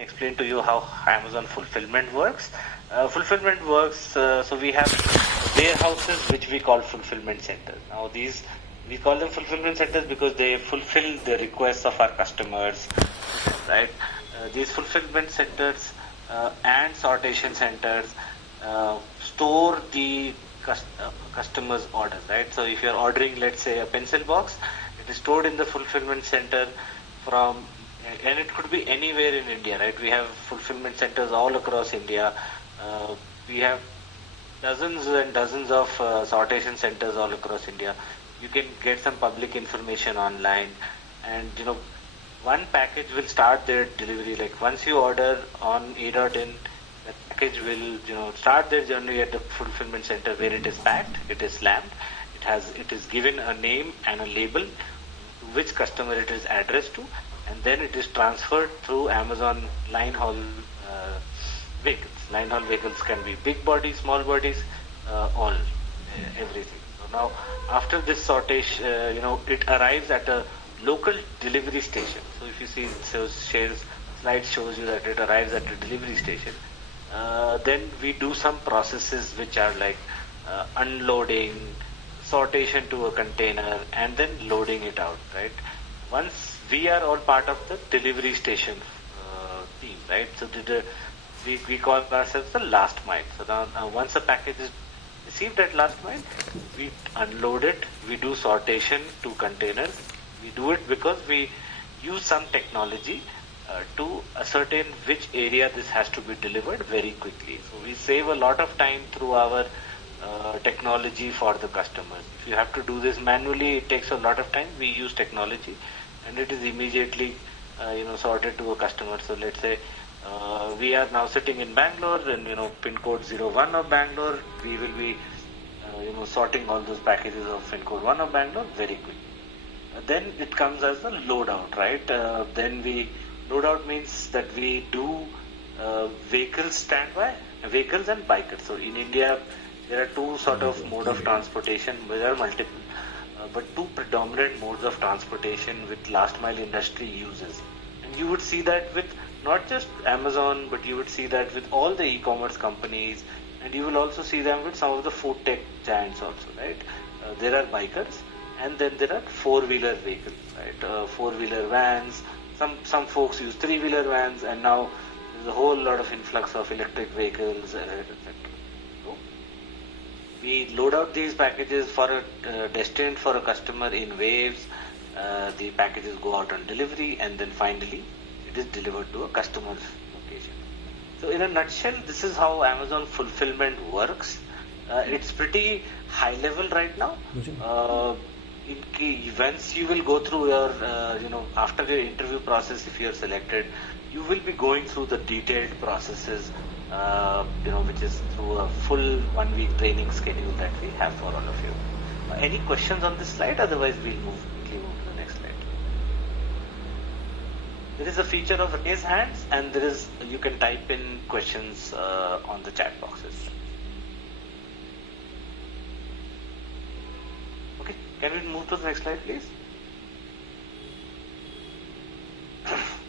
explain to you how Amazon fulfillment works. So we have warehouses which we call fulfillment centers. Now these we call them fulfillment centers because they fulfill the requests of our customers, right? These fulfillment centers and sortation centers store the customers' orders, right? So if you're ordering, let's say, a pencil box, it is stored in the fulfillment center from, and it could be anywhere in India, right? We have fulfillment centers all across India. We have dozens and dozens of sortation centers all across India. You can get some public information online, and one package will start their delivery. Like once you order on A.in, the package will start their journey at the fulfillment center where it is packed, it is slammed, it is given a name and a label to which customer it is addressed to, and then it is transferred through Amazon line haul vehicles. Line haul vehicles can be big bodies, small bodies, everything. So now, after this sortation, it arrives at a local delivery station. So if you see, slide shows you that it arrives at a delivery station. Then we do some processes which are like unloading, sortation to a container, and then loading it out, right? Once we are all part of the delivery station team, right? So we call ourselves the last mile. So now once a package is received at last mile, we unload it, we do sortation to container. We do it because we use some technology to ascertain which area this has to be delivered very quickly. So we save a lot of time through our technology for the customers. If you have to do this manually, it takes a lot of time. We use technology, and it is immediately sorted to a customer. So let's say we are now sitting in Bangalore, and pin code 01 of Bangalore. We will be sorting all those packages of pin code 1 of Bangalore very quickly. Then it comes as the loadout, right? Then loadout means that we do vehicles standby, vehicles and bikers. So in India, there are two sort of mode of transportation. There are multiple, but two predominant modes of transportation which last mile industry uses. And you would see that with not just Amazon, but you would see that with all the e-commerce companies, and you will also see them with some of the food tech giants also, right? There are bikers, and then there are four-wheeler vehicles, right? Four-wheeler vans. Some folks use three-wheeler vans, and now there's a whole lot of influx of electric vehicles, etc. So we load out these packages destined for a customer in waves. The packages go out on delivery, and then finally it is delivered to a customer's location. So in a nutshell, this is how Amazon fulfillment works. It's pretty high level right now. Once you will go through your, after your interview process, if you are selected, you will be going through the detailed processes, which is through a full 1 week training schedule that we have for all of you. Any questions on this slide? Otherwise, we'll quickly move to the next slide. There is a feature of raise hands, and you can type in questions on the chat boxes. Okay, can we move to the next slide, please?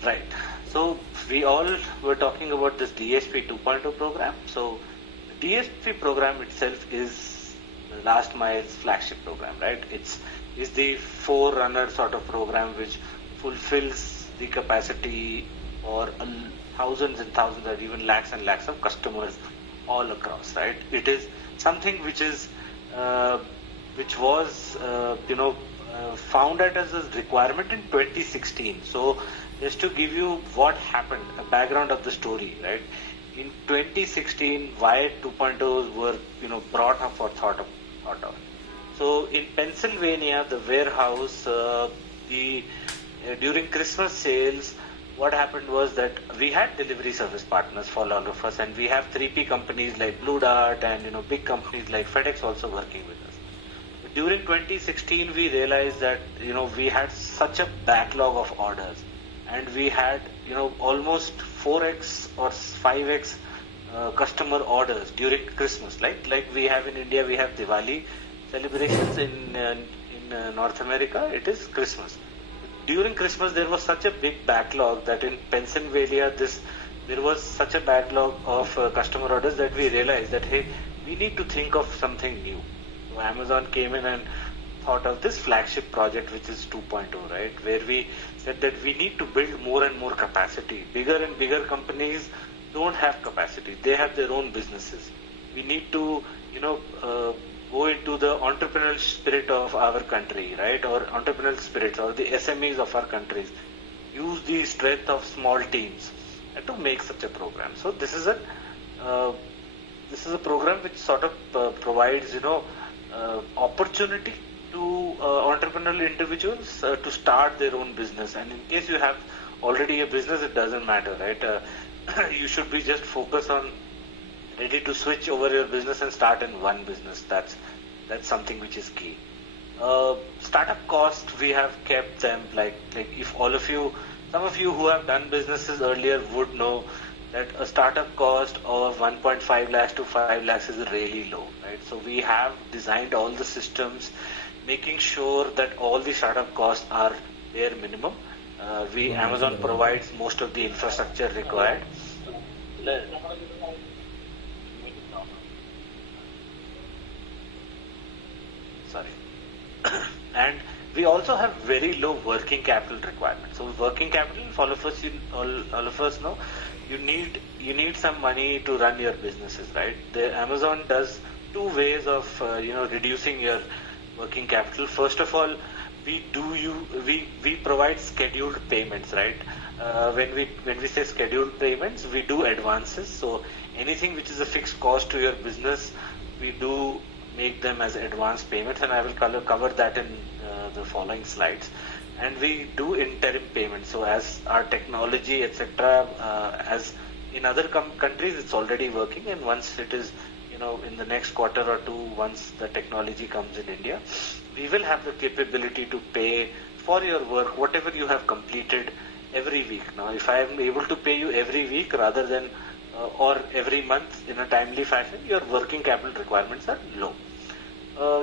Right. So we all were talking about this DSP 2.0 program. So the DSP program itself is the last mile's flagship program, right? It's the forerunner sort of program which fulfills the capacity for thousands and thousands or even lakhs and lakhs of customers all across, right? It is something which was found out as a requirement in 2016. So just to give you what happened, a background of the story, right? In 2016, why 2.0s were brought up or thought of. So in Pennsylvania, the warehouse, during Christmas sales, what happened was that we had delivery service partners for all of us, and we have 3P companies like Blue Dart and big companies like FedEx also working with us. But during 2016, we realized that we had such a backlog of orders, and we had almost 4x or 5x customer orders during Christmas. Like we have in India, we have Diwali celebrations. In North America, it is Christmas. during Christmas there was such a big backlog that in Pennsylvania there was such a backlog of customer orders that we realized that hey, we need to think of something new. So Amazon came in and thought of this flagship project, which is 2.0, right? Where we said that we need to build more and more capacity. Bigger and bigger companies don't have capacity. They have their own businesses. We need to, go into the entrepreneurial spirit of our country, right? Or entrepreneurial spirits or the SMEs of our countries. Use the strength of small teams to make such a program. So this is a program which sort of provides, opportunity to entrepreneurial individuals to start their own business. And in case you have already a business, it doesn't matter, right? You should be just focused on ready to switch over your business and start in one business. That's something which is key. Startup cost, we have kept them like if some of you who have done businesses earlier would know that a startup cost of 1.5 lakhs to 5 lakhs is really low, right? So we have designed all the systems, making sure that all the startup costs are bare minimum. Amazon provides most of the infrastructure required. Sorry. And we also have very low working capital requirements. So working capital, all of us know, you need some money to run your businesses, right? Amazon does two ways of reducing your working capital. First of all, we provide scheduled payments, right? When we say scheduled payments, we do advances. So anything which is a fixed cost to your business, we do make them as advance payments, and I will cover that in the following slides. And we do interim payments. So as our technology, etc., as in other countries, it's already working, and once it is, in the next quarter or two, once the technology comes in India, we will have the capability to pay for your work, whatever you have completed every week. Now, if I am able to pay you every week rather than or every month in a timely fashion, your working capital requirements are low.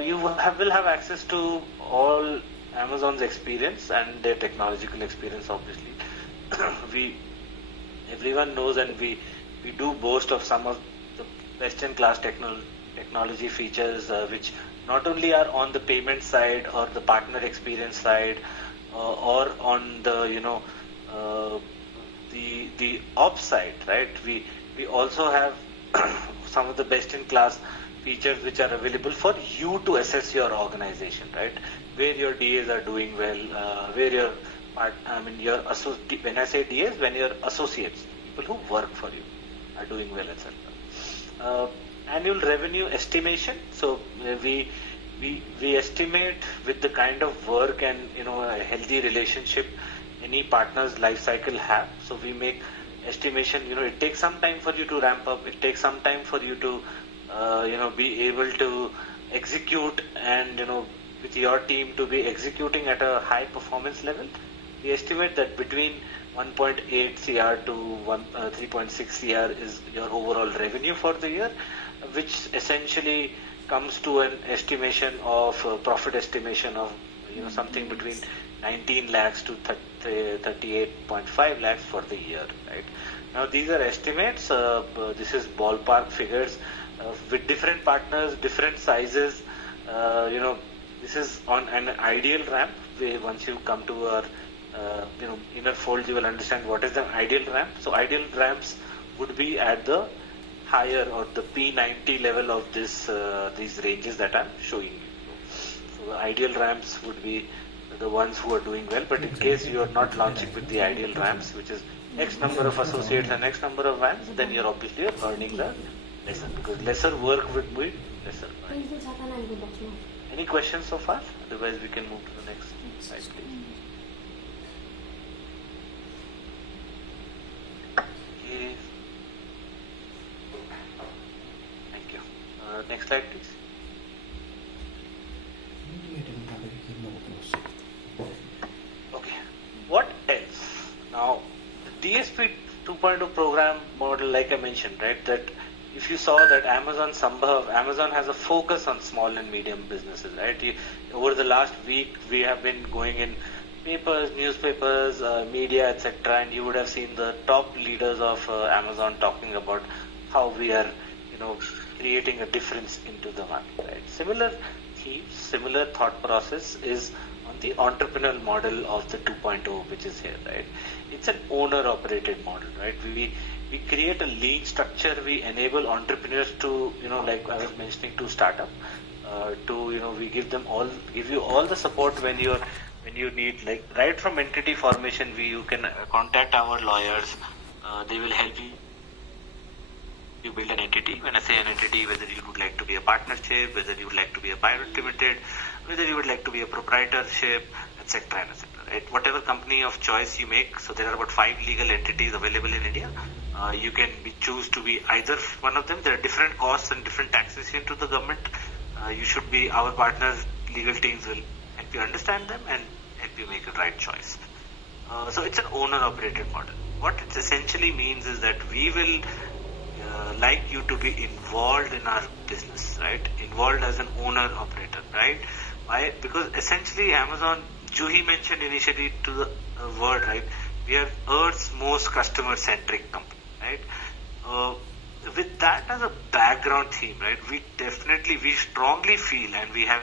You will have access to all Amazon's experience and their technological experience, obviously. Everyone knows, and we do boast of some of the best-in-class technology features, which not only are on the payment side or the partner experience side, or on the the ops side, right? We also have some of the best-in-class features which are available for you to assess your organization, right? Where your DAs are doing well, where when I say DAs, when your associates, people who work for you, are doing well, etc. Annual revenue estimation. So we estimate with the kind of work and a healthy relationship any partner's life cycle have. So we make estimation. It takes some time for you to ramp up. It takes some time for you to be able to execute, and with your team to be executing at a high performance level. We estimate that between 1.8 CR to 3.6 CR is your overall revenue for the year, which essentially comes to an estimation of profit estimation of something between 19 lakhs to 38.5 lakhs for the year, right? Now these are estimates. This is ballpark figures with different partners, different sizes. This is on an ideal ramp. Once you come to our inner fold, you will understand what is the ideal ramp. So ideal ramps would be at the higher or the P90 level of these ranges that I'm showing you. So the ideal ramps would be the ones who are doing well, but in case you are not launching with the ideal ramps, which is X number of associates and X number of vans, then you're obviously earning the lesser, because lesser work would be lesser. Right? Any questions so far? Otherwise we can move to the next slide, please. Okay. Thank you. Next slide, please. Okay. What else? Now, the DSP 2.0 program model, like I mentioned, right, that if you saw that Amazon has a focus on small and medium businesses, right? Over the last week, we have been going in papers, newspapers, media, etc., and you would have seen the top leaders of Amazon talking about how we are, creating a difference into the market. Right? Similar theme, similar thought process is on the entrepreneurial model of the 2.0, which is here. Right? It's an owner-operated model. Right? We create a lean structure. We enable entrepreneurs to, like I was mentioning, to start up. We give you all the support when you need, like right from entity formation. You can contact our lawyers. They will help you build an entity. When I say an entity, whether you would like to be a partnership, whether you would like to be a private limited, whether you would like to be a proprietorship, etc., etc. Right? Whatever company of choice you make. So there are about 5 legal entities available in India. You can choose to be either one of them. There are different costs and different taxation to the government. You should be our partners. Legal teams will help you understand them and help you make a right choice. So it's an owner-operated model. What it essentially means is that we will like you to be involved in our business, right? Involved as an owner-operator, right? Why? Because essentially Amazon, Juhi mentioned initially to the word, right? We are Earth's most customer-centric company, right? With that as a background theme, right, we strongly feel, and we have,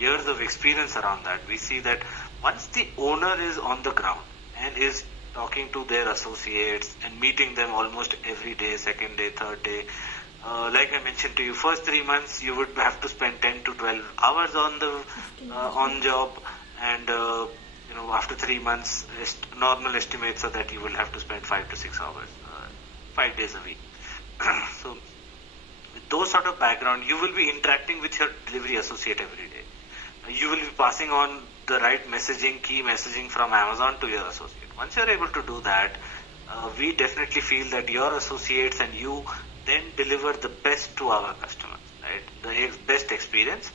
years of experience around that. We see that once the owner is on the ground and is talking to their associates and meeting them almost every day, second day, third day, like I mentioned to you, first 3 months you would have to spend 10 to 12 hours on the on job, and after 3 months, normal estimates are that you will have to spend 5 to 6 hours, 5 days a week. So, with those sort of background, you will be interacting with your delivery associate every day. You will be passing on the right messaging, key messaging from Amazon to your associate. Once you are able to do that, we definitely feel that your associates and you then deliver the best to our customers, right? The best experience,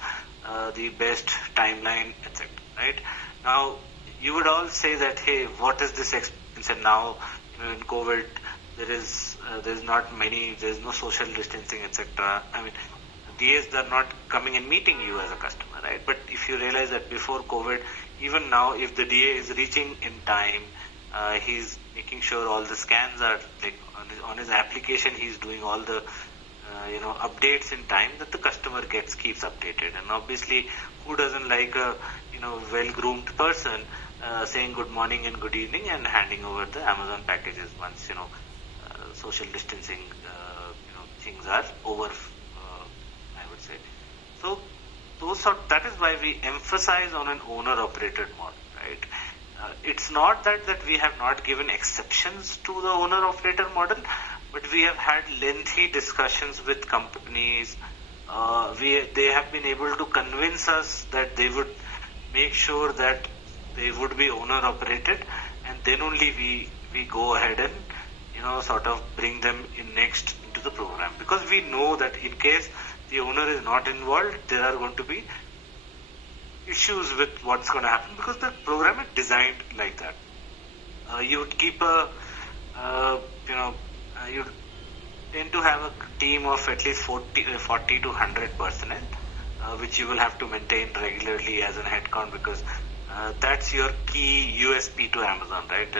the best timeline, etc. Right? Now, you would all say that, hey, what is this experience? And now, in COVID, there's no social distancing, etc. I mean, DAs are not coming and meeting you as a customer, right? But if you realize that before COVID, even now, if the DA is reaching in time, he's making sure all the scans are, like on his application, he's doing all the updates in time that the customer keeps updated. And obviously, who doesn't like a well-groomed person saying good morning and good evening and handing over the Amazon packages once social distancing things are over, I would say. So that is why we emphasize on an owner-operated model, right? It's not that we have not given exceptions to the owner-operator model, but we have had lengthy discussions with companies. They have been able to convince us that they would make sure that they would be owner-operated, and then only we go ahead and sort of bring them in next into the program, because we know that in case the owner is not involved, there are going to be issues with what's going to happen, because the program is designed like that. You would keep you tend to have a team of at least 40 to 100 personnel, which you will have to maintain regularly as a headcount, because that's your key USP to Amazon, right?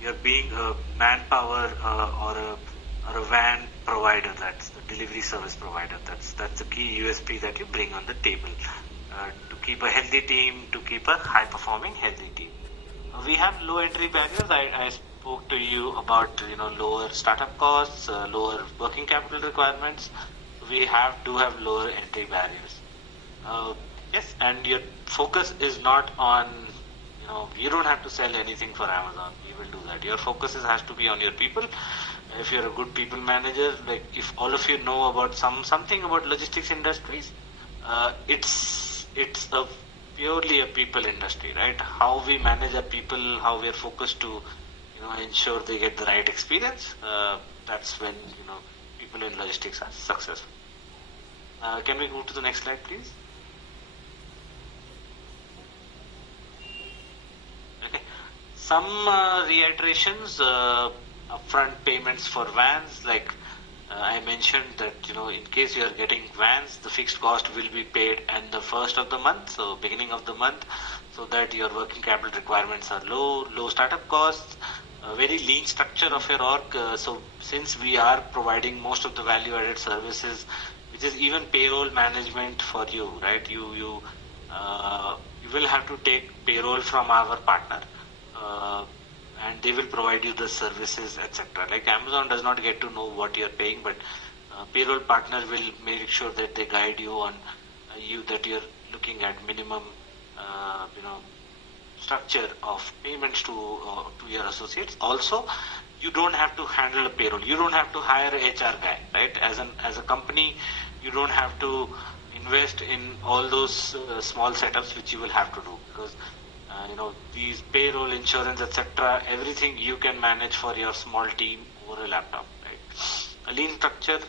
You're being a manpower or a van provider, that's the delivery service provider. That's the key USP that you bring on the table to keep a healthy team, to keep a high-performing, healthy team. We have low entry barriers. I spoke to you about lower startup costs, lower working capital requirements. We do have lower entry barriers. Yes, and your focus is not on you don't have to sell anything for Amazon. We will do that. Your focus has to be on your people. If you're a good people manager, like if all of you know about something about logistics industries, it's purely a people industry, right? How we manage our people, how we are focused to ensure they get the right experience. That's when people in logistics are successful. Can we move to the next slide, please? Some reiterations, upfront payments for vans, like I mentioned that in case you are getting vans, the fixed cost will be paid at the first of the month, so beginning of the month. so that your working capital requirements are low startup costs, a very lean structure of your org. So since we are providing most of the value added services, which is even payroll management for you, right? You will have to take payroll from our partner, and they will provide you the services, etc. Like Amazon does not get to know what you're paying, but payroll partner will make sure that they guide you on that you're looking at minimum, structure of payments to your associates. Also, you don't have to handle a payroll. You don't have to hire a HR guy, right? As a company, you don't have to invest in all those small setups which you will have to do, because these payroll, insurance, etc. everything you can manage for your small team over a laptop, right? A lean structure.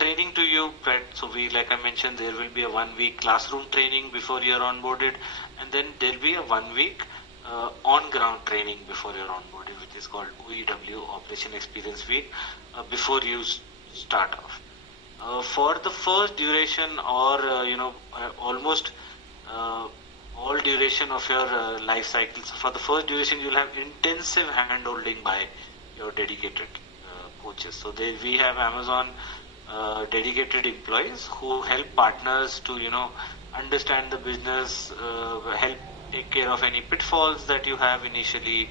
Training to you, right? So like I mentioned, there will be a 1 week classroom training before you're onboarded, and then there'll be a 1 week on-ground training before you're onboarded, which is called OEW, Operation Experience Week, before you start off. For the first duration, or almost all duration of your life cycle. So for the first duration, you'll have intensive hand-holding by your dedicated coaches. So we have Amazon dedicated employees who help partners to understand the business, help take care of any pitfalls that you have initially,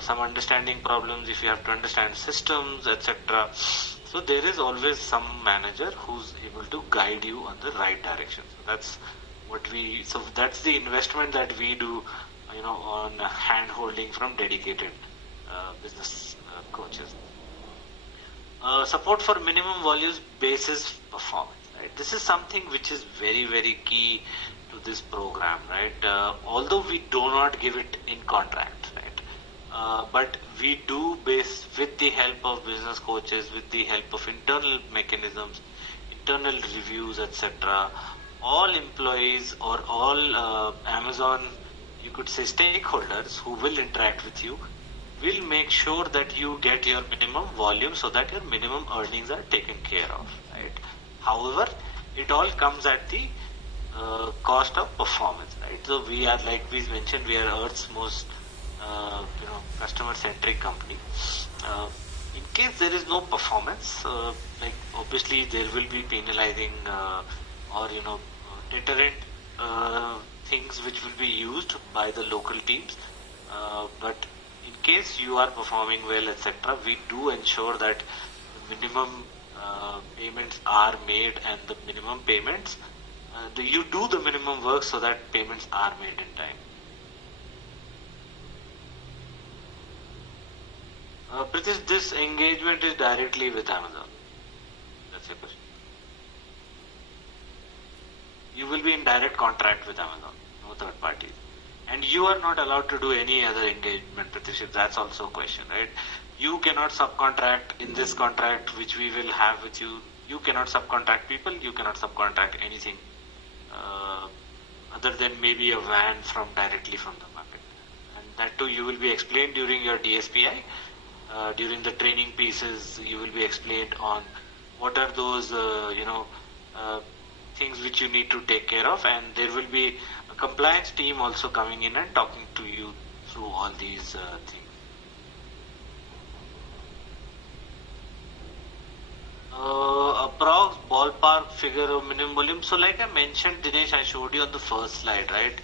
some understanding problems if you have to understand systems, etc. So there is always some manager who's able to guide you on the right direction. So that's the investment that we do, on hand holding from dedicated business coaches. Support for minimum volumes basis performance, right? This is something which is very, very key to this program, right? Although we do not give it in contract, right? But we do base with the help of business coaches, with the help of internal mechanisms, internal reviews, etc. All employees or all Amazon, you could say, stakeholders who will interact with you will make sure that you get your minimum volume so that your minimum earnings are taken care of, right? However, it all comes at the cost of performance, right? So we are, like we mentioned, we are Earth's most customer-centric company. In case there is no performance, like obviously there will be penalizing or deterrent things which will be used by the local teams, but in case you are performing well, etc., we do ensure that the minimum payments are made, and the minimum payments, you do the minimum work so that payments are made in time. Pritish, this engagement is directly with Amazon. That's your question. You will be in direct contract with Amazon, no third parties. And you are not allowed to do any other engagement, Pritish. That's also a question, right? You cannot subcontract in this contract which we will have with you. You cannot subcontract people. You cannot subcontract anything other than maybe a van directly from the market. And that too, you will be explained during your DSPI. During the training pieces, you will be explained on what are those, things which you need to take care of, and there will be a compliance team also coming in and talking to you through all these things. Approx ballpark figure of minimum volume. So like I mentioned, Dinesh, I showed you on the first slide, right?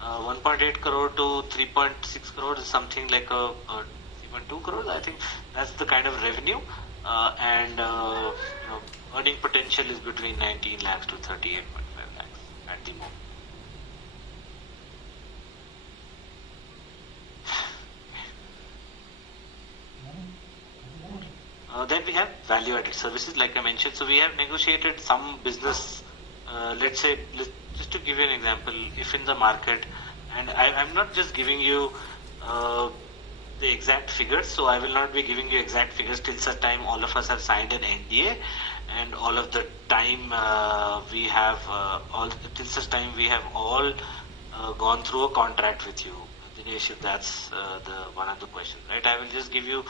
1.8 crore to 3.6 crore is something like a 3.2 crores. I think that's the kind of revenue, and earning potential is between 19 lakhs to 38.5 lakhs at the moment. Then we have value-added services, like I mentioned. So we have negotiated some business. Let's say, just to give you an example, if in the market, and I'm not just giving you the exact figures, so I will not be giving you exact figures till such time all of us have signed an NDA, and all of the time we have till such time we have all gone through a contract with you, Dinesh. If that's the one of the questions, right? I will just give you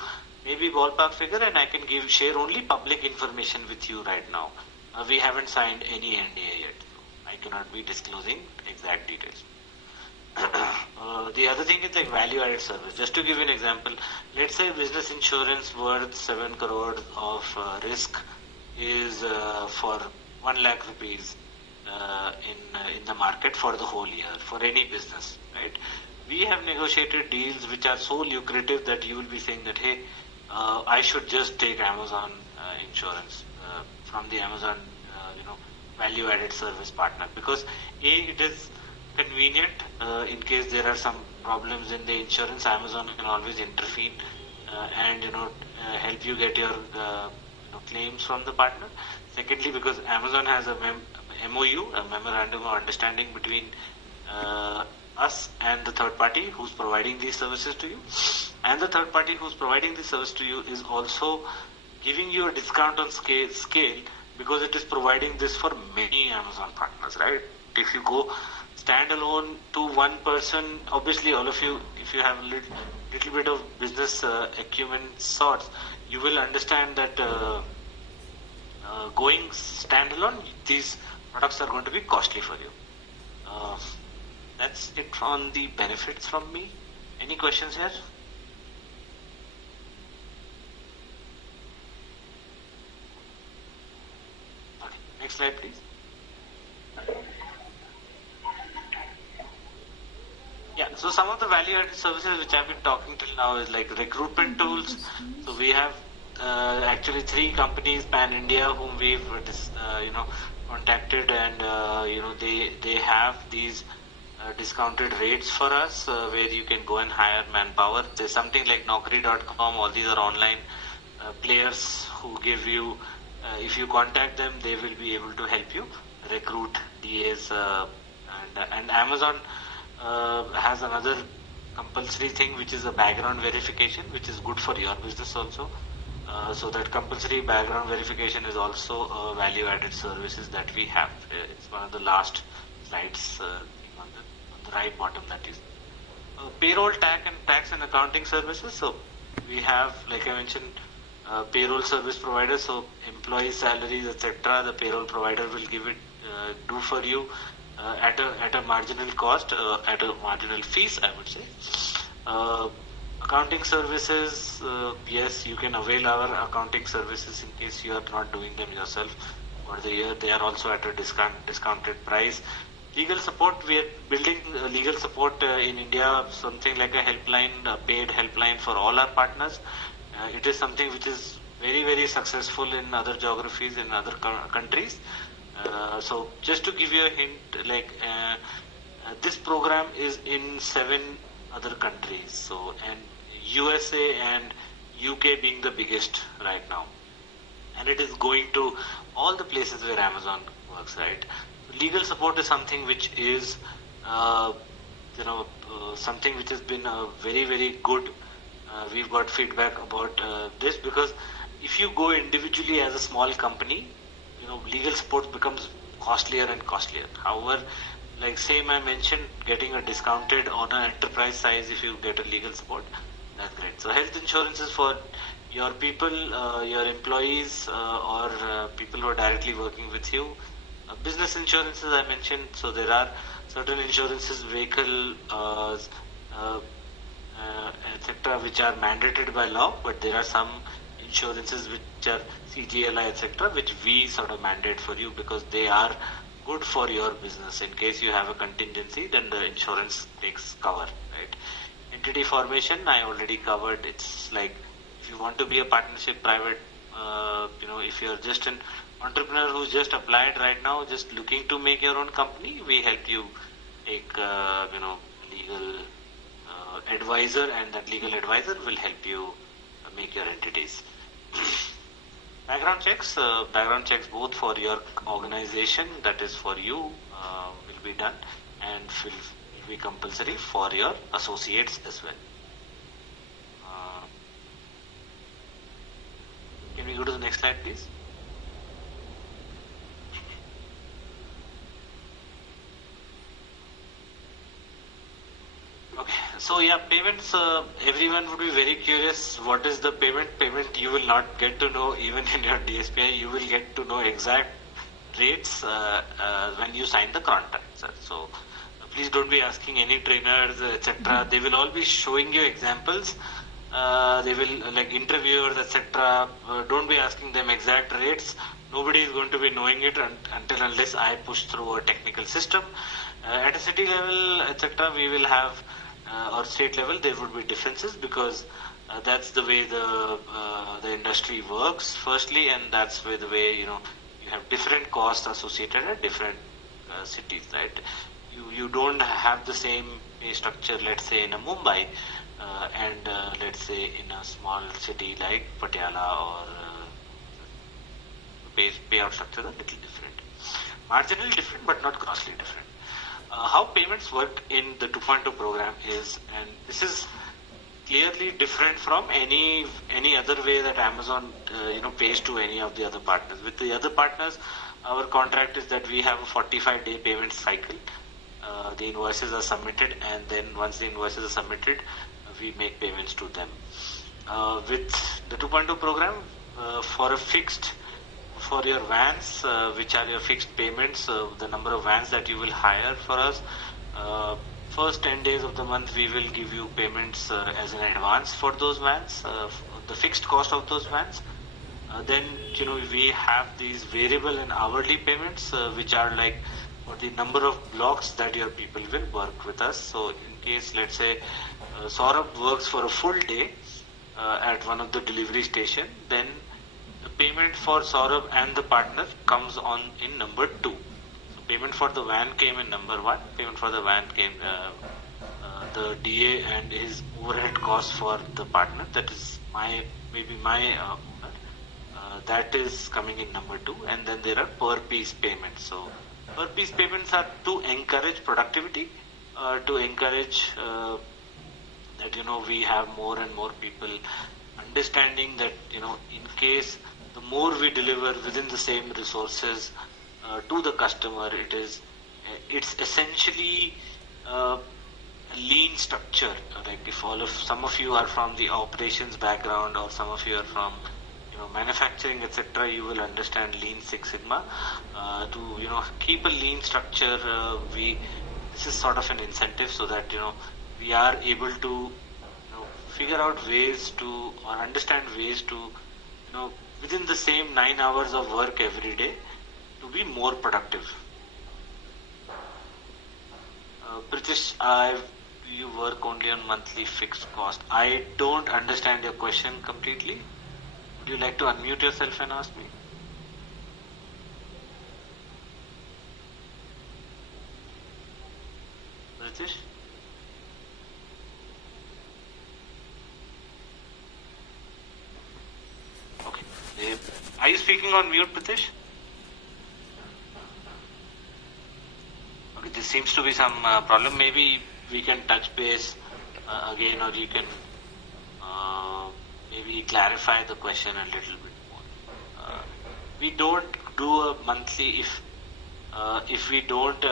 maybe ballpark figure, and I can share only public information with you right now. We haven't signed any NDA yet, so I cannot be disclosing exact details. The other thing is like value added service. Just to give you an example, let's say business insurance worth 7 crore of risk is for 1 lakh rupees in the market for the whole year for any business, right? We have negotiated deals which are so lucrative that you will be saying that, hey, I should just take Amazon insurance from the Amazon, value added service partner, because it is convenient. In case there are some problems in the insurance, Amazon can always intervene and help you get your claims from the partner. Secondly, because Amazon has a MOU, a memorandum of understanding between us and the third party who's providing these services to you, and the third party who's providing the service to you is also giving you a discount on scale because it is providing this for many Amazon partners, right? If you go standalone to one person, obviously all of you, if you have a little bit of business acumen sorts, you will understand that going standalone, these products are going to be costly for you. That's it on the benefits from me. Any questions here? Okay, next slide please. Yeah, so some of the value-added services which I've been talking till now is like recruitment tools. So we have actually 3 companies pan-India whom we've contacted, and they have these discounted rates for us where you can go and hire manpower. There's something like Naukri.com. All these are online players who give you, if you contact them, they will be able to help you recruit DAs. And Amazon has another compulsory thing, which is a background verification, which is good for your business also. So that compulsory background verification is also a value-added services that we have. It's one of the last slides on the right bottom, that is payroll, tax and accounting services. So we have, like I mentioned, payroll service providers. So employee salaries, etc. The payroll provider will do for you at a marginal cost, at a marginal fees, I would say. Accounting services, yes, you can avail our accounting services in case you are not doing them yourself for the year. They are also at a discounted price. Legal support, we are building legal support in India, something like a helpline, a paid helpline for all our partners. It is something which is very, very successful in other geographies, in other countries. So just to give you a hint, like this program is in 7 other countries. So, and USA and UK being the biggest right now, and it is going to all the places where Amazon works, right? Legal support is something which is something which has been very, very good. We've got feedback about this, because if you go individually as a small company, legal support becomes costlier and costlier. However, like same I mentioned, getting a discounted on an enterprise size, if you get a legal support, that's great. So health insurance is for your people, your employees, or people who are directly working with you. Business insurances I mentioned. So there are certain insurances, vehicle, etc., which are mandated by law, but there are some insurances which are CGLI, etc., which we sort of mandate for you because they are good for your business. In case you have a contingency, then the insurance takes cover, right? Entity formation, I already covered. It's like if you want to be a partnership private, if you're just an entrepreneur who's just applied right now, just looking to make your own company, we help you take, legal advisor, and that legal advisor will help you make your entities. Background checks both for your organization, that is for you, will be done, and will be compulsory for your associates as well. Can we go to the next slide, please? Okay, so yeah, payments, everyone would be very curious, what is the payment? Payment you will not get to know even in your DSPI, you will get to know exact rates when you sign the contract. So please don't be asking any trainers, etc. They will all be showing you examples. They will, like interviewers, etc. Don't be asking them exact rates. Nobody is going to be knowing it until unless I push through a technical system. At a city level, etc., we will have, or state level, there would be differences because that's the way the industry works. Firstly, and that's where the way you have different costs associated at different cities, right? You don't have the same pay structure, let's say in a Mumbai, and let's say in a small city like Patiala or payout structure are a little different. Marginally different, but not grossly different. How payments work in the 2.0 program is, and this is clearly different from any other way that Amazon pays to any of the other partners. With the other partners, our contract is that we have a 45-day payment cycle. The invoices are submitted, and then once the invoices are submitted, we make payments to them. With the 2.0 program, for your vans, which are your fixed payments, the number of vans that you will hire for us, first 10 days of the month we will give you payments as an advance for those vans, the fixed cost of those vans. Then we have these variable and hourly payments, which are like for the number of blocks that your people will work with us. So in case, let's say, Saurabh works for a full day at one of the delivery station, then the payment for Saurabh and the partner comes on in number 2. So payment for the van came in number 1. Payment for the van came the DA and his overhead cost for the partner. That is my that is coming in number 2. And then there are per piece payments. So per piece payments are to encourage productivity, to encourage that we have more and more people understanding that in case the more we deliver within the same resources to the customer, it's essentially a lean structure. Like if some of you are from the operations background, or some of you are from manufacturing, etc., you will understand Lean Six Sigma. To keep a lean structure, this is sort of an incentive so that we are able to figure out ways to, or understand ways to within the same 9 hours of work every day to be more productive. Pritish, you work only on monthly fixed cost. I don't understand your question completely. Would you like to unmute yourself and ask me? Pritish? Okay. Are you speaking on mute, Pritish? Okay, there seems to be some problem. Maybe we can touch base again, or you can maybe clarify the question a little bit more. We don't do a monthly if we don't,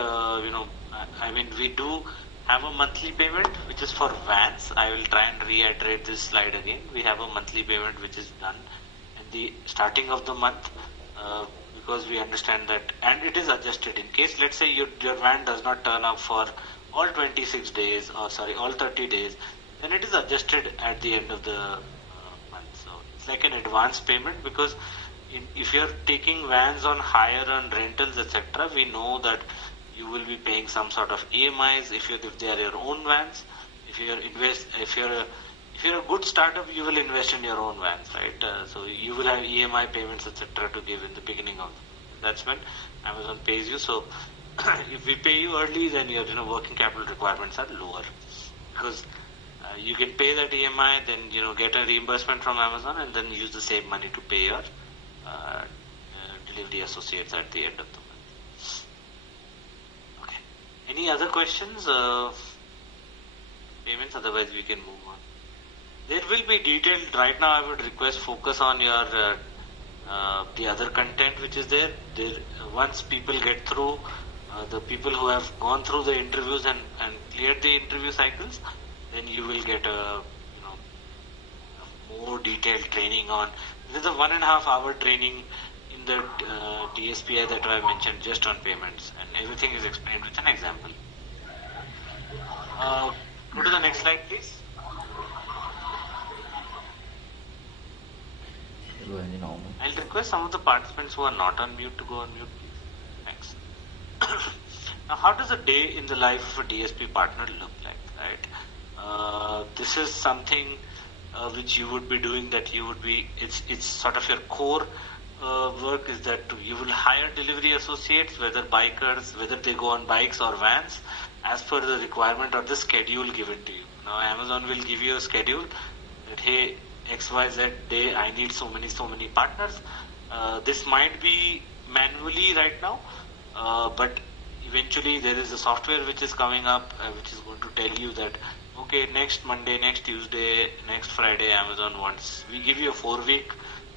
we do have a monthly payment which is for vans. I will try and reiterate this slide again. We have a monthly payment which is done at the starting of the month, because we understand that, and it is adjusted in case, let's say your van does not turn up for all 26 days, or all 30 days, then it is adjusted at the end of the month. So it's like an advance payment, because if you're taking vans on hire and rentals, etc., we know that you will be paying some sort of EMIs if they are your own vans. If you're a good startup, you will invest in your own vans, right? So you will have EMI payments, etc., to give in the beginning of. That's when Amazon pays you. So if we pay you early, then your working capital requirements are lower, because you can pay that EMI, then get a reimbursement from Amazon, and then use the same money to pay your delivery associates at the end of the month. Okay. Any other questions? Payments. Otherwise, we can move on. There will be detailed. Right now, I would request focus on your the other content which is there. Once people get through, the people who have gone through the interviews and cleared the interview cycles, then you will get a more detailed training on. This is a 1.5 hour training in the DSPI that I mentioned just on payments, and everything is explained with an example. Go to the next slide, please. I'll request some of the participants who are not on mute to go on mute, please. Thanks. Now, how does a day in the life of a DSP partner look like, right? This is something which you would be doing, that you would be, it's sort of your core work is that you will hire delivery associates, whether bikers, whether they go on bikes or vans, as per the requirement or the schedule given to you. Now, Amazon will give you a schedule that, hey, XYZ day, I need so many partners. This might be manually right now, but eventually there is a software which is coming up, which is going to tell you that, okay, next Monday, next Tuesday, next Friday, Amazon wants, we give you a 4-week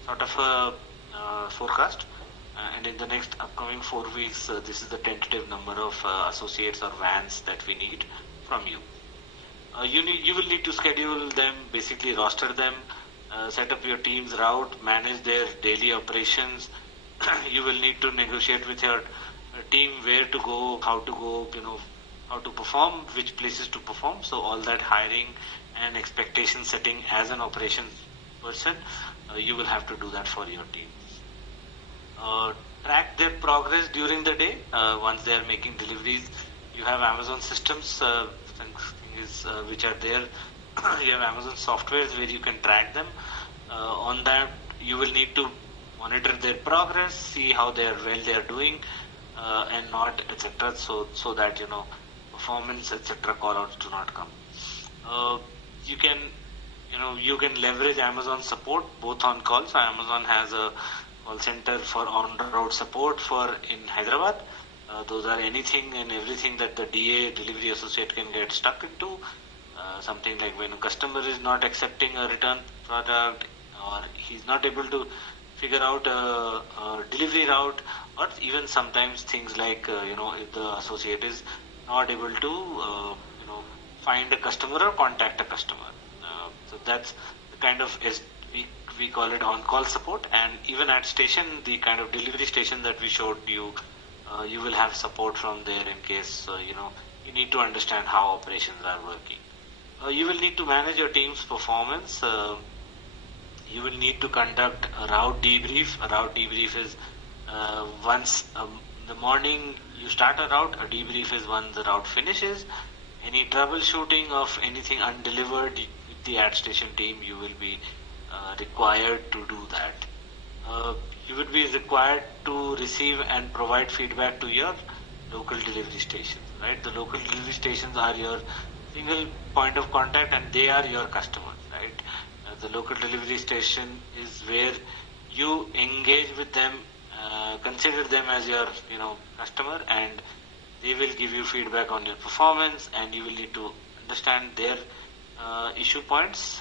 sort of a forecast, and in the next upcoming 4 weeks, this is the tentative number of associates or vans that we need from you. You will need to schedule them, basically roster them, set up your team's route, manage their daily operations. You will need to negotiate with your team where to go, how to go, how to perform, which places to perform. So all that hiring and expectation setting as an operations person, you will have to do that for your team. Track their progress during the day. Once they are making deliveries, you have Amazon systems which are there. You have Amazon softwares where you can track them. On that, you will need to monitor their progress, see how they are doing, and not, etc. So that performance, etc. callouts do not come. You can leverage Amazon support both on call. So Amazon has a call center for on-road support in Hyderabad. Those are anything and everything that the DA, delivery associate, can get stuck into. Something like when a customer is not accepting a return product, or he's not able to figure out a delivery route, or even sometimes things like if the associate is not able to find a customer or contact a customer. So that's the kind of we call it on-call support. And even at station, the kind of delivery station that we showed you, you will have support from there in case you need to understand how operations are working. You will need to manage your team's performance. You will need to conduct a route debrief. A route debrief is once the morning you start a route, a debrief is when the route finishes. Any troubleshooting of anything undelivered with the ad station team, you will be required to do that. You would be required to receive and provide feedback to your local delivery stations, right? The local delivery stations are your single point of contact, and they are your customers, right? The local delivery station is where you engage with them, consider them as your customer, and they will give you feedback on your performance, and you will need to understand their issue points,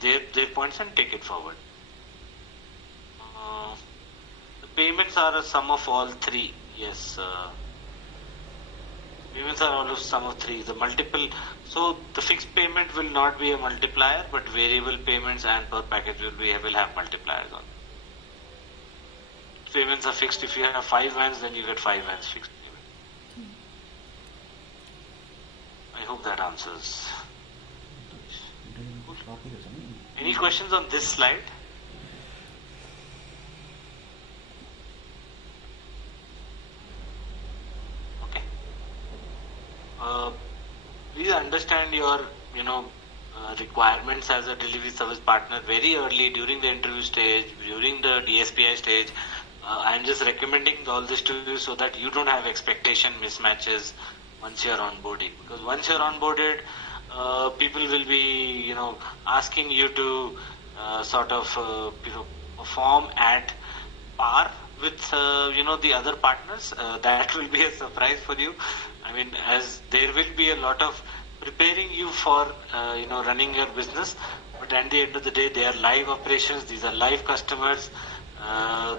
their points, and take it forward. The payments are a sum of all three. Yes. Payments are all of sum of three. The multiple, so the fixed payment will not be a multiplier, but variable payments and per package will have multipliers on. Payments are fixed. If you have 5 vans, then you get 5 vans fixed payment. I hope that answers. Any questions on this slide? Please understand your requirements as a delivery service partner very early during the interview stage, during the DSPI stage. I am just recommending all this to you so that you don't have expectation mismatches once you are onboarding. Because once you are onboarded, people will be asking you to perform at par with the other partners. That will be a surprise for you. I mean, as there will be a lot of preparing you for running your business, but at the end of the day, they are live operations. These are live customers.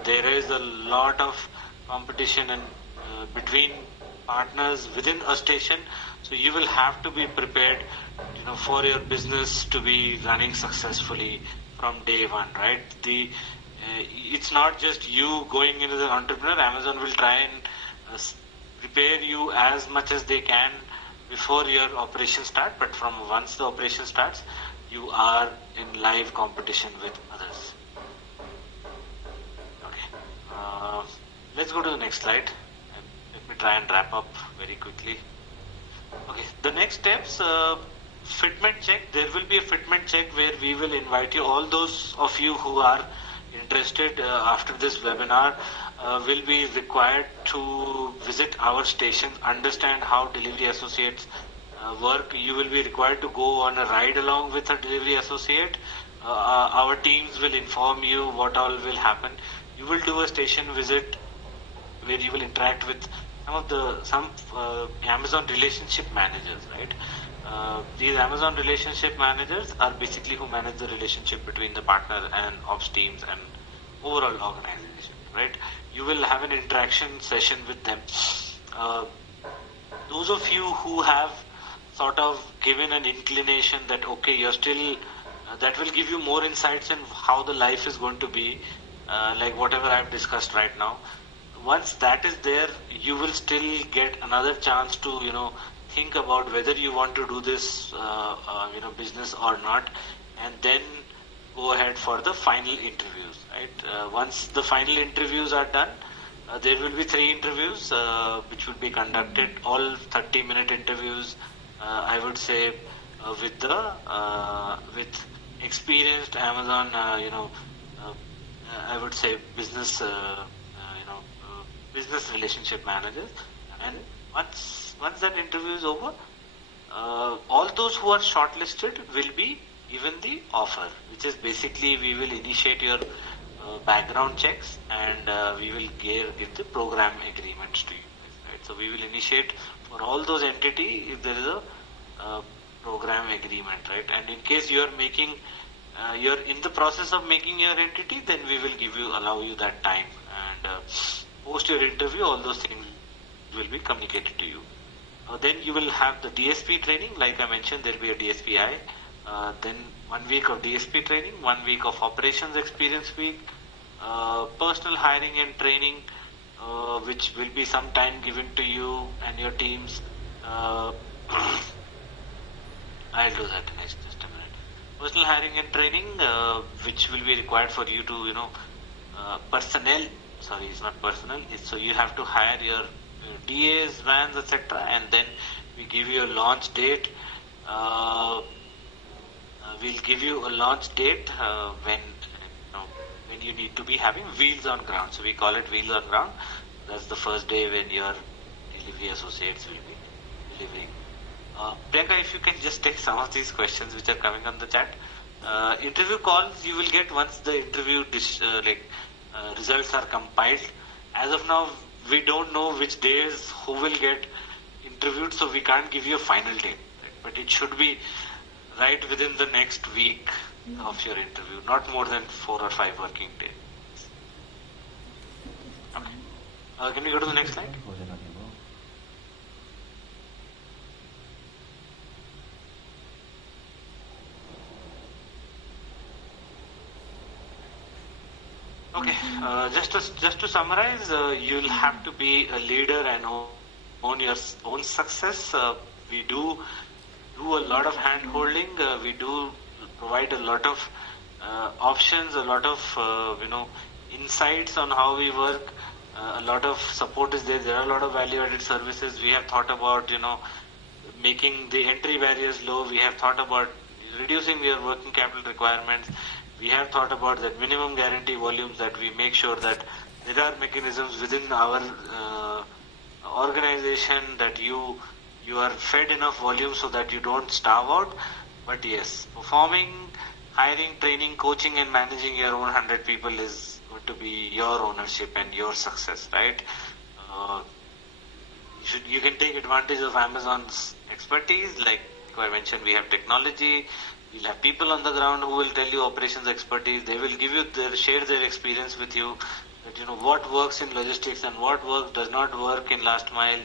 There is a lot of competition and between partners within a station. So you will have to be prepared, for your business to be running successfully from day one, right? It's not just you going into the entrepreneur. Amazon will try and prepare you as much as they can before your operation start, but from once the operation starts, you are in live competition with others. Okay. Let's go to the next slide. Let me try and wrap up very quickly. Okay. The next steps, fitment check. There will be a fitment check where we will invite you, all those of you who are interested after this webinar will be required to visit our station, understand how delivery associates work. You will be required to go on a ride along with a delivery associate. Our teams will inform you what all will happen. You will do a station visit where you will interact with some Amazon relationship managers, right? These Amazon relationship managers are basically who manage the relationship between the partner and ops teams and overall organization, right? You will have an interaction session with them. Those of you who have sort of given an inclination that okay, you're still that will give you more insights in how the life is going to be, like whatever I've discussed right now. Once that is there, you will still get another chance to think about whether you want to do this business or not, and then go ahead for the final interviews, right? Once the final interviews are done, there will be 3 interviews which will be conducted, all 30-minute interviews, I would say, with experienced Amazon I would say business business relationship managers. And once that interview is over, all those who are shortlisted will be given the offer, which is basically we will initiate your background checks and we will give the program agreements to you. Right? So we will initiate for all those entities if there is a program agreement, right? And in case you are making, you're in the process of making your entity, then we will allow you that time, and post your interview, all those things will be communicated to you. Then you will have the DSP training, like I mentioned, there will be a DSPI. Then 1 week of DSP training, 1 week of operations experience week, personal hiring and training, which will be some time given to you and your teams. I'll do that next, just a minute. Personal hiring and training, which will be required for you to, personnel. Sorry, it's not personal. So you have to hire your DAs, vans, etc. And then we give you a launch date. We'll give you a launch date when you need to be having wheels on ground. So we call it wheels on ground. That's the first day when your delivery associates will be delivering. Priyanka, if you can just take some of these questions which are coming on the chat. Interview calls you will get once the interview results are compiled. As of now, we don't know which days who will get interviewed, so we can't give you a final date. Right? But it should be right within the next week of your interview, not more than 4 or 5 working days. Okay. Can we go to the next slide? Okay, just to summarize, you'll have to be a leader and own your own success. We do a lot of hand holding. We do provide a lot of options, a lot of insights on how we work. A lot of support is there. There are a lot of value-added services. We have thought about making the entry barriers low. We have thought about reducing your working capital requirements. We have thought about that minimum guarantee volumes, that we make sure that there are mechanisms within our organization that you are fed enough volume so that you don't starve out. But yes, performing, hiring, training, coaching and managing your own 100 people is going to be your ownership and your success, right? You can take advantage of Amazon's expertise. Like I mentioned, we have technology. You'll have people on the ground who will tell you operations expertise. They will give you share their experience with you, that what works in logistics and what does not work in last mile.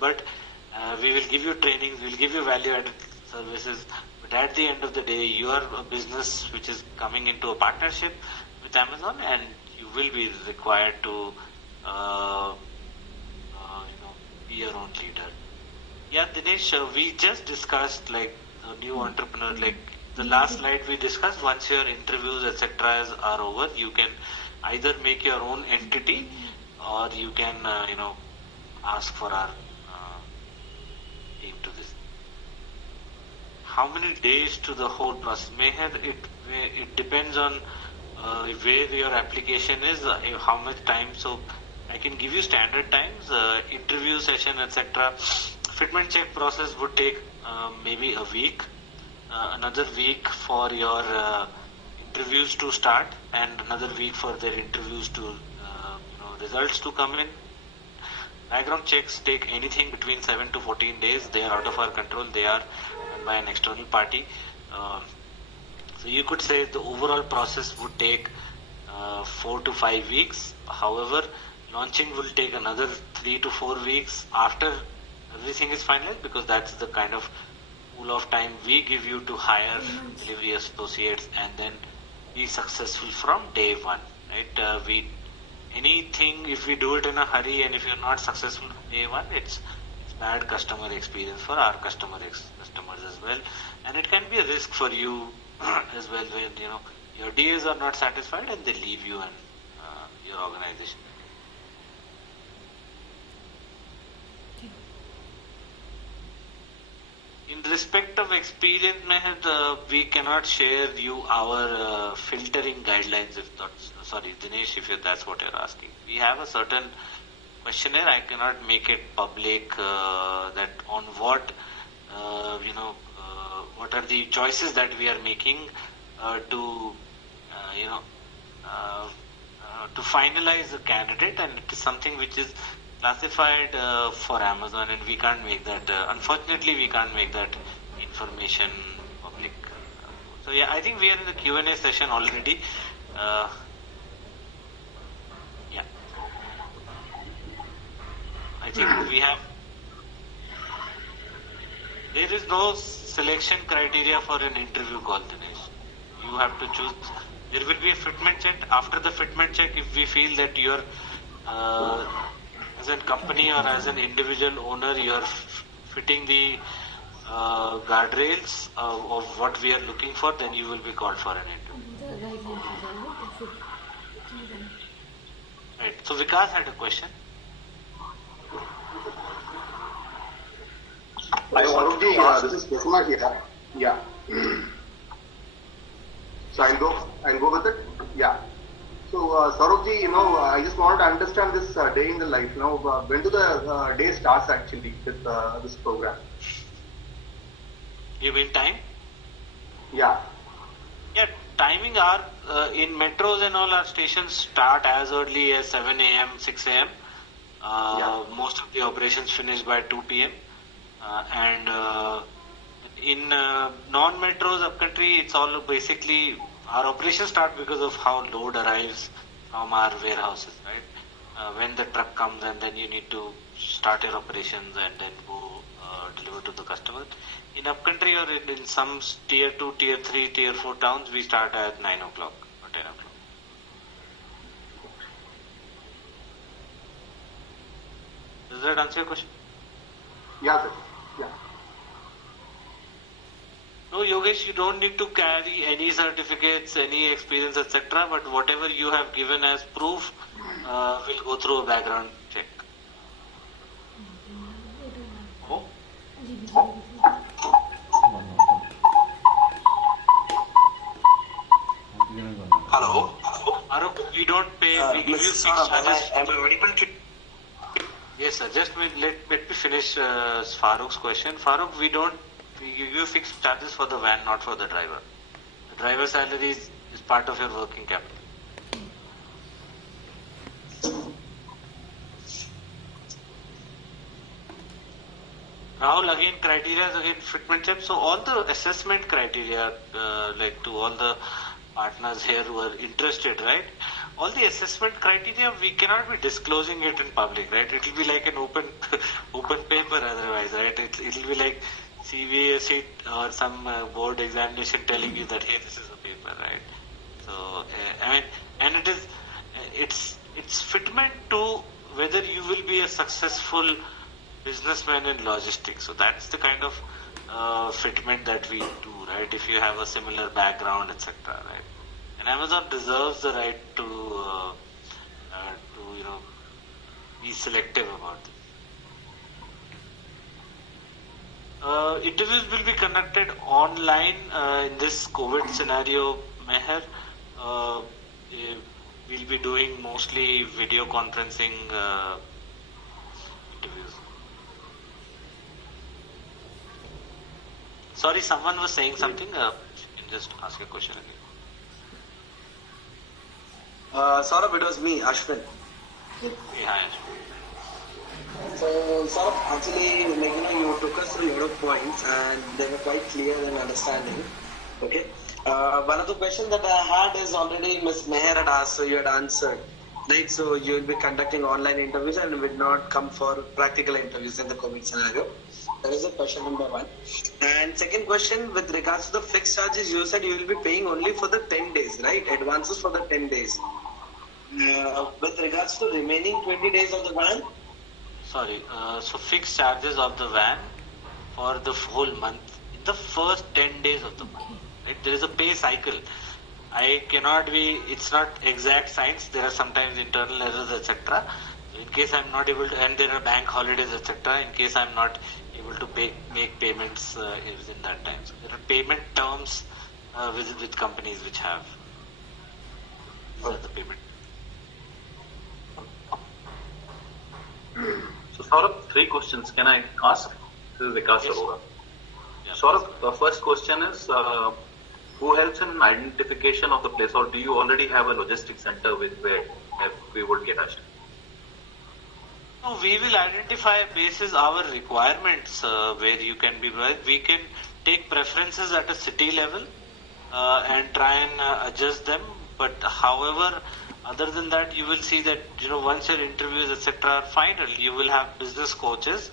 But we will give you trainings, we will give you value-added services. But at the end of the day, you are a business which is coming into a partnership with Amazon, and you will be required to be your own leader. Yeah, Dinesh, we just discussed like a new entrepreneur, like the last slide we discussed, once your interviews, etc. are over, you can either make your own entity or you can, ask for our team to this. How many days to the whole process? It depends on where your application is, how much time. So I can give you standard times, interview session, etc. Fitment check process would take maybe a week, another week for your interviews to start, and another week for their interviews to, results to come in. Background checks take anything between 7 to 14 days. They are out of our control. They are done by an external party. So you could say the overall process would take 4 to 5 weeks. However, launching will take another 3 to 4 weeks after everything is finalized, because that's the kind of pool of time we give you to hire delivery associates and then be successful from day one. Right? Anything, if we do it in a hurry and if you're not successful from day one, it's bad customer experience for our customers as well, and it can be a risk for you as well when your DAs are not satisfied and they leave you and your organization. In respect of experience, Meher, we cannot share you our filtering guidelines. Dinesh, if that's what you're asking. We have a certain questionnaire. I cannot make it public that on what are the choices that we are making to finalize a candidate, and it is something which is classified for Amazon, and we can't make that. Unfortunately, we can't make that information public. So yeah, I think we are in the Q&A session already. I think we have. There is no selection criteria for an interview call, Dinesh. You have to choose. There will be a fitment check. After the fitment check, if we feel that you're as a company or as an individual owner, you're fitting the guardrails of what we are looking for, then you will be called for an interview. Right. So Vikas had a question. This is Kesma here. Yeah. So I'll go with it. Yeah. So Saurabhji, I just want to understand this day in the life. When do the day starts actually with this program? You mean time? Yeah. Yeah, timing are in metros and all our stations start as early as 7 a.m., 6 a.m. Most of the operations finish by 2 p.m. And in non-metros upcountry, it's all basically our operations start because of how load arrives from our warehouses, right? When the truck comes, and then you need to start your operations and then go deliver to the customer. In upcountry or in some tier 2, tier 3, tier 4 towns, we start at 9 o'clock or 10 o'clock. Does that answer your question? Yeah, sir. Yeah. No, Yogesh, you don't need to carry any certificates, any experience, etc. But whatever you have given as proof will go through a background check. Hello. Farooq, we don't pay. We give you fixed charges. Am I audible to? Yes, sir. Just let me finish Farooq's question. Farooq, we give you fixed charges for the van, not for the driver. The driver salary is part of your working capital. Rahul, again, criteria is again fitment check. So all the assessment criteria, like to all the partners here who are interested, right? All the assessment criteria, we cannot be disclosing it in public, right? It will be like an open paper otherwise, right? It will be like CVA sheet or some board examination telling you that, hey, this is a paper, right? So, and it is, it's fitment to whether you will be a successful businessman in logistics. So that's the kind of fitment that we do, right? If you have a similar background, etc., right? And Amazon deserves the right to be selective about this. Interviews will be conducted online in this COVID scenario, Meher. We'll be doing mostly video conferencing interviews. Sorry, someone was saying something. You can just ask a question again. Saurabh, it was me, Ashwin. Yeah, hi, Ashwin. So, Saurabh, actually, you took us through a lot of points and they were quite clear and understanding. Okay. One of the questions that I had is already Ms. Meher had asked, so you had answered. Right, so you will be conducting online interviews and will not come for practical interviews in the COVID scenario. That is a question number one. And second question, with regards to the fixed charges, you said you will be paying only for the 10 days, right? Advances for the 10 days. With regards to remaining 20 days of the van? Sorry, so fixed charges of the van for the whole month, in the first 10 days of the month. Right? There is a pay cycle. It's not exact science, there are sometimes internal errors, etc. In case I'm not able to, and there are bank holidays, etc. In case I'm not able to make payments within that time. So there are payment terms with companies which have. These are the payment. So Saurabh, 3 questions can I ask? This is Vikas Arora. Yes. Saurabh, the first question is, who helps in identification of the place, or do you already have a logistics center where we would get ashed? No, we will identify basis our requirements where you can be. We can take preferences at a city level and try and adjust them. But however, other than that, you will see that once your interviews etc. are final, you will have business coaches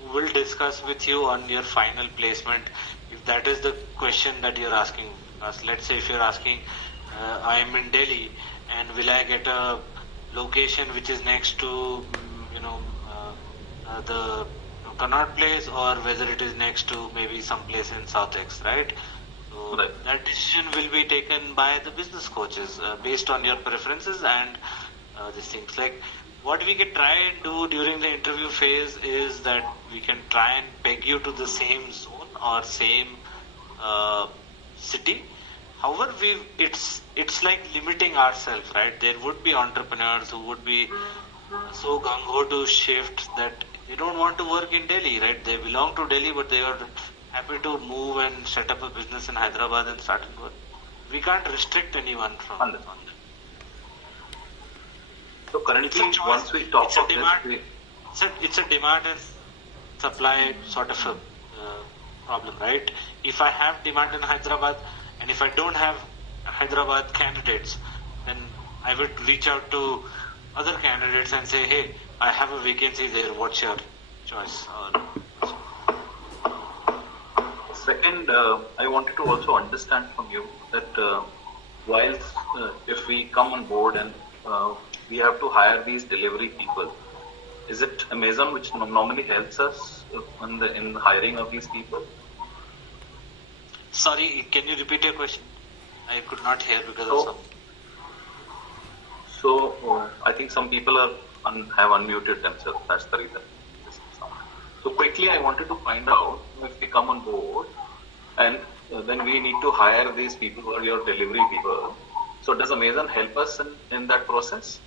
who will discuss with you on your final placement. If that is the question that you're asking us, let's say if you're asking, I am in Delhi and will I get a location which is next to the Connaught Place, or whether it is next to maybe some place in South X, right? So Right. that decision will be taken by the business coaches based on your preferences and these things. Like what we can try and do during the interview phase is that we can try and peg you to the same zone or same city. However, it's like limiting ourselves, right? There would be entrepreneurs who would be so gung-ho to shift that they don't want to work in Delhi, right? They belong to Delhi, but they are happy to move and set up a business in Hyderabad and start and work. We can't restrict anyone from on that. So currently, It's a choice. once we talk It's a of demand. this, It's a demand and supply sort of a problem, right? If I have demand in Hyderabad and if I don't have Hyderabad candidates, then I would reach out to other candidates and say, hey, I have a vacancy there, what's your choice? Second, I wanted to also understand from you that while if we come on board and we have to hire these delivery people, is it Amazon which normally helps us in the hiring of these people? Sorry, can you repeat your question? I could not hear because of some. So I think some people have unmuted themselves. That's the reason. So quickly, I wanted to find out if we come on board, and then we need to hire these people who are your delivery people. So does Amazon help us in that process?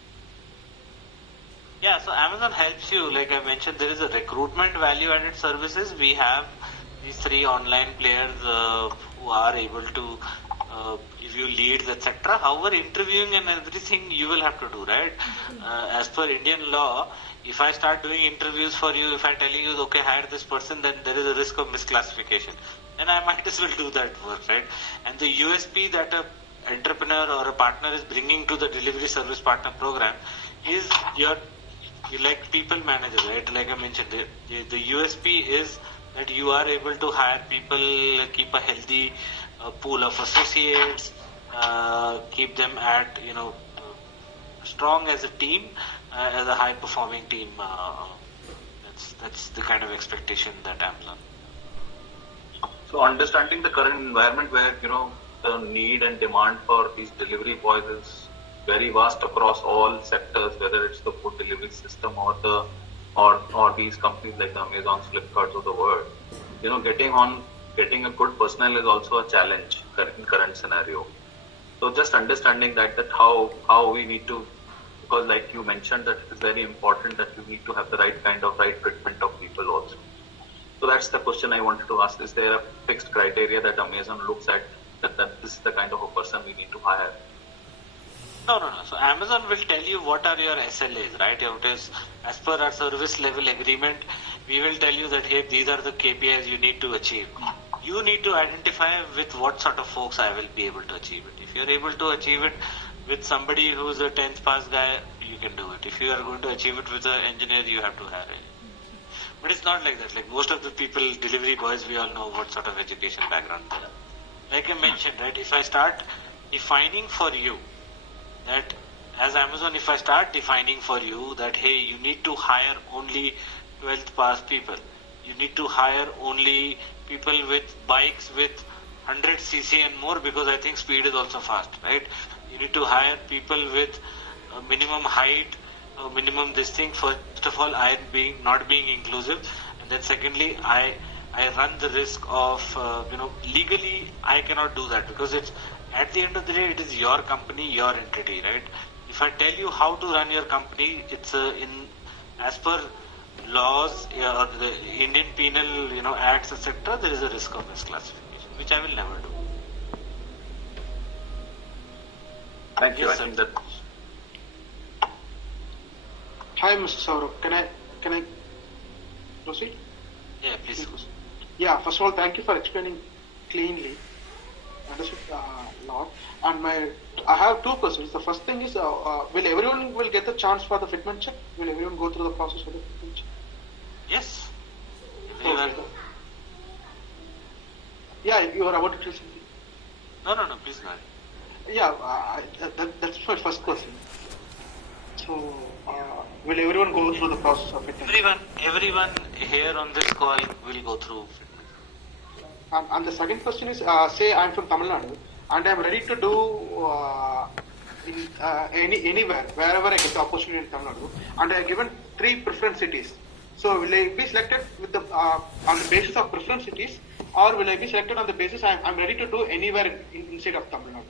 Yeah, so Amazon helps you. Like I mentioned, there is a recruitment value-added services. We have these 3 online players who are able to give you leads, etc. However, interviewing and everything you will have to do, right? As per Indian law, if I start doing interviews for you, if I'm telling you, okay, hire this person, then there is a risk of misclassification. Then I might as well do that work, right? And the USP that a entrepreneur or a partner is bringing to the delivery service partner program is you like people manager, right? Like I mentioned, the USP is that you are able to hire people, keep a healthy pool of associates, keep them at strong as a team, as a high performing team. That's the kind of expectation that Amazon. So understanding the current environment where, the need and demand for these delivery boys is very vast across all sectors, whether it's the food delivery system or these companies like the Amazons, Flipkarts of the world. Getting a good personnel is also a challenge in current scenario. So just understanding that how we need to, because like you mentioned, that it is very important that we need to have the right treatment of people also. So that's the question I wanted to ask. Is there a fixed criteria that Amazon looks at that this is the kind of a person we need to hire? No. So Amazon will tell you what are your SLAs, right? It is as per our service level agreement. We will tell you that here these are the KPIs you need to achieve. You need to identify with what sort of folks I will be able to achieve it. If you are able to achieve it with somebody who is a 10th pass guy, you can do it. If you are going to achieve it with an engineer, you have to hire it. But it's not like that. Like most of the people, delivery boys, we all know what sort of education background they have. Like I mentioned, right? If I start defining for you that as Amazon, if I start defining for you that, hey, you need to hire only 12th pass people. You need to hire only people with bikes with 100cc and more, because I think speed is also fast, right? You need to hire people with a minimum height, minimum this thing. First of all, I am not being inclusive, and then secondly, I run the risk of legally I cannot do that, because it's at the end of the day it is your company, your entity, right? If I tell you how to run your company, it's as per laws or the Indian penal acts, etc. There is a risk of misclassification, which I will never do. Thank you. Yes, I think that. Hi, Mr. Saurabh. Can I proceed? Yeah, please. Yeah. First of all, thank you for explaining cleanly. Understood a lot. And I have two questions. The first thing is, will everyone get the chance for the fitment check? Will everyone go through the process of the fitment check? Yes. Okay. Yeah, you are about to tell something. No, please go ahead. Yeah, that's my first question. So, will everyone go through the process of fitment? Everyone here on this call will go through fitment. And the second question is, say I'm from Tamil Nadu and I'm ready to do anywhere, wherever I get the opportunity in Tamil Nadu, and I am given 3 preference cities. So will I be selected with on the basis of preference cities, or will I be selected on the basis I'm ready to do anywhere inside of Tamil Nadu?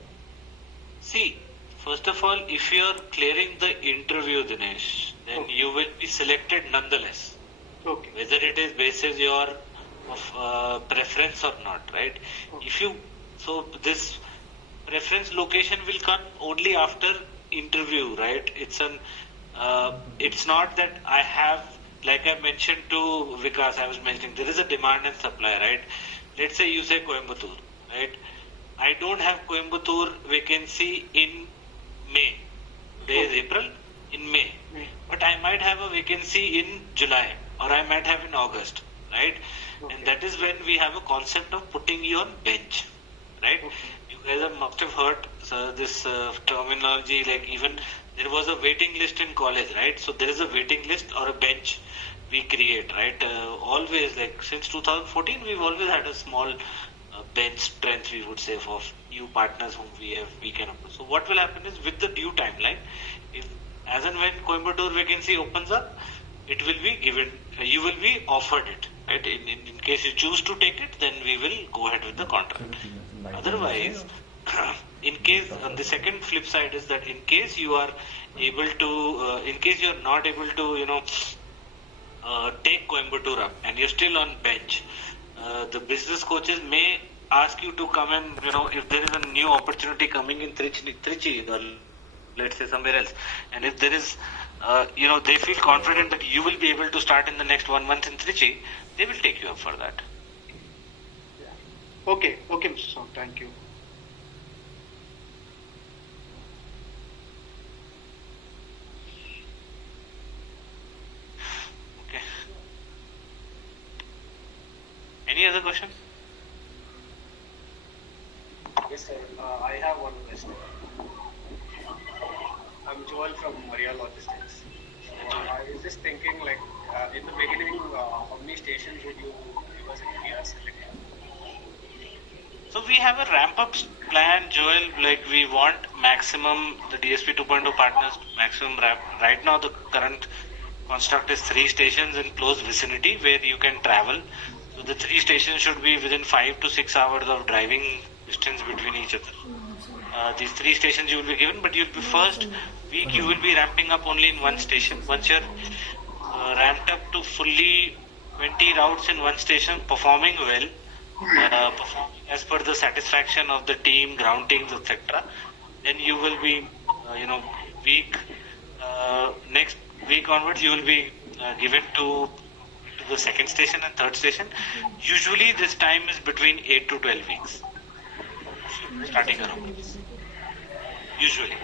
See, first of all, if you are clearing the interview, Dinesh, then you will be selected nonetheless. Okay. Whether it is basis your preference or not, right? Okay. So this preference location will come only after interview, right? It's not that I have, like I mentioned to Vikas, I was mentioning, there is a demand and supply, right? Let's say you say Coimbatore, right? I don't have Coimbatore vacancy in May. Today is April, in May. But I might have a vacancy in July, or I might have in August, right? Okay. And that is when we have a concept of putting you on bench, right? Okay. You guys must have heard this terminology, like even there was a waiting list in college, right? So there is a waiting list or a bench we create, right? Always, like since 2014, we've always had a small bench strength, we would say, for new partners whom we can approach. So what will happen is, with the due timeline, as and when Coimbatore vacancy opens up, it will be given, you will be offered it, right? In case you choose to take it, then we will go ahead with the contract. Otherwise, in case, the second flip side is that in case you are able to, in case you are not able to, take Coimbatore up and you're still on bench, the business coaches may ask you to come and, if there is a new opportunity coming in Trichy, or let's say somewhere else, and if there is, they feel confident that you will be able to start in the next 1 month in Trichy, they will take you up for that. Yeah. Okay, Mr. Saurabh, thank you. Okay. Any other question? Yes, sir. I have one question. I'm Joel from Maria Logistics. I was just thinking, like, in the beginning, how many stations would you give us if we are selected? So we have a ramp-up plan, Joel. Like we want maximum, the DSP 2.0 partners maximum ramp. Right now, the current construct is 3 stations in close vicinity where you can travel. So the 3 stations should be within 5 to 6 hours of driving distance between each other. These 3 stations you will be given, but you'll be first week you will be ramping up only in 1 station. Once you're ramped up to fully 20 routes in 1 station, performing well, performing as per the satisfaction of the team, ground teams, etc., then you will be, next week onwards, you will be given to the second station and third station. Usually this time is between 8 to 12 weeks. Starting around. Usually.